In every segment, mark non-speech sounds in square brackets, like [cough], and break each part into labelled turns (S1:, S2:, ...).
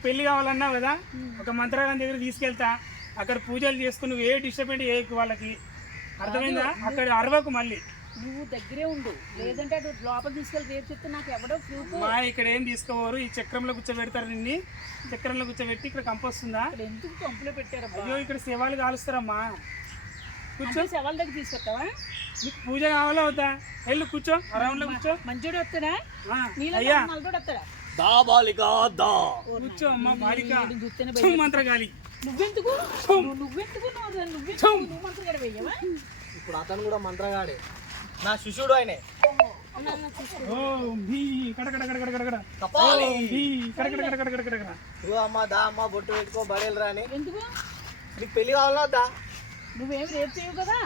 S1: పెళ్ళి కావాలన్నావు కదా ఒక మంత్రాలయం దగ్గర తీసుకెళ్తా. అక్కడ పూజలు చేసుకుని నువ్వు ఏ డిస్టర్బెంట్ చేయకు వాళ్ళకి? అర్థమైందా? అక్కడ అరవకు మళ్ళీ.
S2: నువ్వు దగ్గరే ఉండు. లేదంటే అటు లోపల తీసుకెళ్ళి రేపు చెప్తే నాకు ఎవడో ప్రూఫ్
S1: మా ఇక్కడ ఏం తీసుకోవరు? ఈ చక్రంలో కూర్చోబెడతారు నిన్ని. చక్రంలో కూర్చోబెట్టి ఇక్కడ కంపొస్తుందా
S2: ఎందుకు పంపులో పెట్టారబ్బా?
S1: అయ్యో ఇక్కడ శివాలు కాలుస్తారమ్మా. కూర్చో.
S2: శవాల దగ్గర తీసుకొస్తావా?
S1: నీకు పూజ కావాలా అవుతా వెళ్ళు కూర్చో. అరౌండ్లో కూర్చో.
S2: మంచోడు వస్తాడా?
S1: అయ్యా.
S2: వస్తాడా?
S3: ఇప్పుడు అతను కూడా మంత్రగాడే. నా శిష్యుడు ఆయనే. బొట్టు పెట్టుకో బడేలు రాని నీకు పెళ్ళి దా.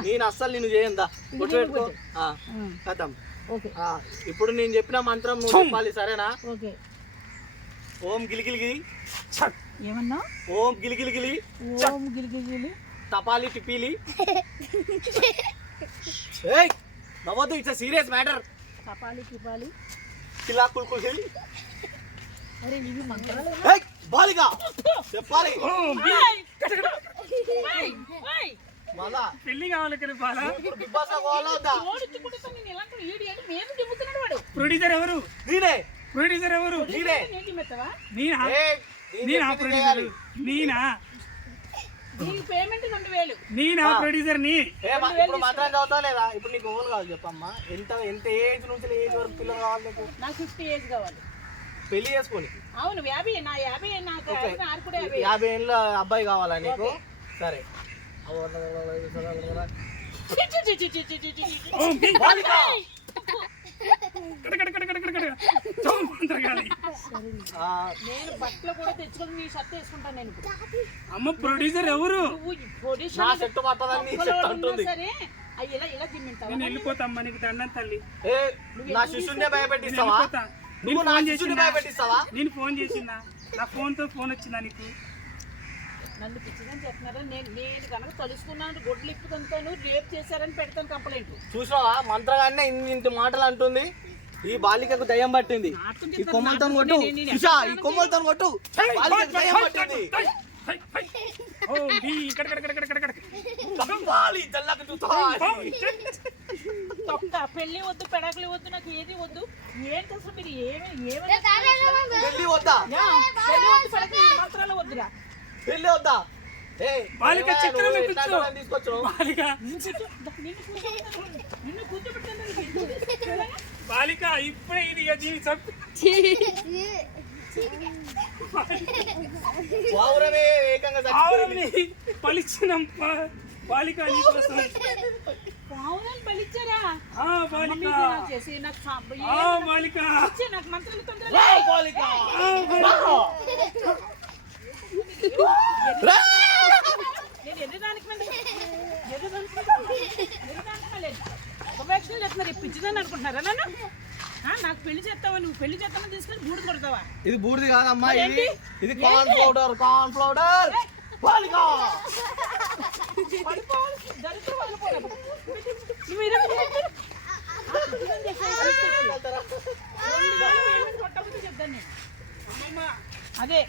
S3: నేను అస్సలు చేయందా బొట్టు పెట్టుకో. ఇప్పుడు నేను చెప్పిన మంత్రం నువ్వు చెప్పాలి సరేనా? ఓం
S1: గిలిగిలిగిలి
S2: ఏమన్నా?
S3: ఓం గిలిగిలిగిలి
S2: ఓం గిలిగిలిగిలి
S3: తపాలి [laughs] ఏయ్ నవ్వద్దు ఇట్స్ సీరియస్ మ్యాటర్
S2: తపాలి టిపాలి.
S3: కిలా కుల్కుల్
S2: అరే ఇవి మంత్రాలు
S3: చెప్పాలి.
S1: కావాలి ప్రొడ్యూసర్ ఎవరు?
S3: నేనే.
S1: ప్రొడ్యూసర్ ఎవరు?
S3: నేనా
S1: నేనా ప్రొడ్యూసర్? నేనా నేనా ప్రొడ్యూసర్ నీ?
S3: ఇప్పుడు మాత్రం చదువుతావు లేదా? ఇప్పుడు నీకు ఓన్ కావాలి చెప్పమ్మా. ఎంత ఎంత ఏజ్ నుంచి ఏజ్ వరకు పిల్లలు కావాలి నీకు?
S2: నాకు ఫిఫ్టీ ఏజ్ కావాలి.
S3: పెళ్ళి చేసుకోని.
S2: అవును యాభై నా యాభై నాకు యాభై. యాభై
S3: ఏళ్ళ అబ్బాయి కావాలా నీకు? సరే.
S1: ఓ
S3: ఆ,
S2: నేను బట్టలు కూడా తెచ్చుకొని నీ షర్ట్ వేసుకుంటాను నేను
S1: అమ్మ ప్రొడ్యూసర్ ఎవరు?
S2: సరే అవి ఇలా ఇలా తిమ్మింటావా
S1: నేను వెళ్ళిపోతా అమ్మ నీకు దండం తల్లి.
S3: ఏ నా శిష్యుడినే
S1: నేను
S3: భయపెట్టిస్తావా నువ్వు నా
S1: ఫోన్
S3: శిష్యుడిని
S1: చేసిందా?
S3: భయపెట్టిస్తావా?
S1: నేను ఫోన్ చేసిందా? నా ఫోన్తో ఫోన్ వచ్చిందా నీకు?
S2: నన్ను పిచ్చిదని చెప్తున్నారా? నేను నేను కనుక తలుసుకున్నాను గొడ్లు ఇప్పుతంతాను రేపు చేశారని పెడతాను కంప్లైంట్.
S3: చూసావా మంత్రగానే ఇన్ని ఇంటి మాటలు అంటుంది. ఈ బాలికకు దయ్యం పట్టింది. ఈ కొమ్మలతో కొట్టు. ఇషా ఈ కొమ్మలతో కొట్టు. బాలికకు దయ్యం పట్టింది.
S2: పెళ్ళి వద్దు పెడకలు వద్దు నాకు ఏది వద్దు. ఏంటి అసలు మీరు ఏమి
S3: పెళ్ళి వద్దా.
S2: పెళ్ళి మాత్రాలు వద్దురా.
S3: పెళ్ళి వద్దా?
S1: బాలిక
S3: చక్రం తీసుకొచ్చు
S1: బాలిక.
S2: నిన్ను కూర్చోబెట్టు
S1: బాలిక ఇప్పుడే ఇది జీవితం. పలిచిన బాలిక నీకోసం బాలిక. బాలిక.
S2: చేస్తున్నారు ఈ పిచ్చిదని అనుకుంటున్నారా నన్ను? ఆ, నాకు పెళ్ళి చేస్తావా? నువ్వు పెళ్ళి చేస్తావని తీసుకెళ్ళి బూడి కొడతావా?
S3: ఇది బూడిది కాదమ్మా ఇది? ఇది కార్న్ పౌడర్ కార్న్ పౌడర్.
S1: అమ్మమ్మ,
S2: అదే.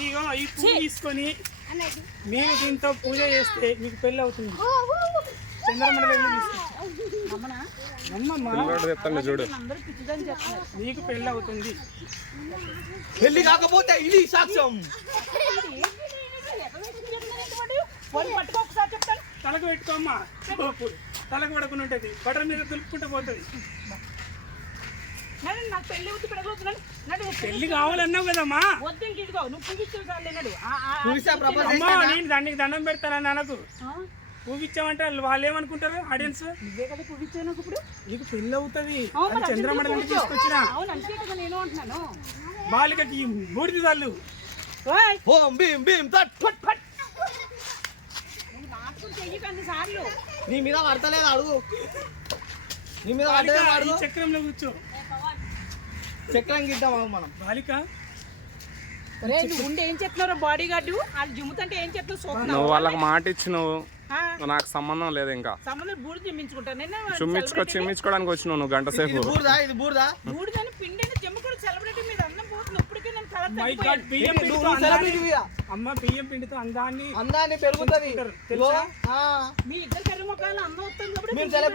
S1: ఇగో ఈ పూజ తీసుకొని మీరు దీంతో పూజ చేస్తే మీకు పెళ్ళి అవుతుంది. నీకు పెళ్ళి అవుతుంది.
S3: పెళ్ళి కాకపోతే ఇది సాక్ష్యం.
S1: తలకు పెట్టుకోమ్మా తలకు పడకుండా ఉంటుంది. బటర్ మీద దులుపుకుంటూ పోతుంది.
S2: పెళ్ళి
S1: పెళ్ళి కావాలన్నావు కదమ్మా.
S2: నువ్వు
S1: దానికి దండం పెడతానని అనకు
S2: ఆ,
S1: పూవిచ్చామంటే వాళ్ళు ఏమనుకుంటారు ఆడియన్స్
S2: నువ్వే కదా ఇప్పుడు.
S1: నీకు పెళ్ళి అవుతుంది.
S2: పువ్విచ్చావు.
S1: తీసుకొచ్చిన.
S2: అవును అందుకే కదా నేను అంటున్నాను.
S1: బాలికకి బూడిది
S3: ఓం భీం భీం తట్ ఫట్ ఫట్. నీ మీద పడతలేదు అడుగు. నీ మీద అడుగు.
S1: చక్రంలో కూర్చో.
S3: చక్రం గిద్దాం మనం.
S1: బాలిక?
S2: ఉండి ఏం చెప్తున్నారో బాడీ గార్డు వాళ్ళు జిమ్ముతంటే ఏం చెప్తున్నావు చూస్తున్నావు
S4: నువ్వు వాళ్ళకి మాట ఇచ్చినావు నాకు సంబంధం లేదు ఇంకా. చుమ్మించుకో చిమ్మించుకోవడానికి వచ్చినావు నువ్వు గంట సేపు.
S3: ఇది
S1: బియ్యం పిండితో అందాన్ని అందాన్ని తెలుసా?
S2: మీ ఇద్దరు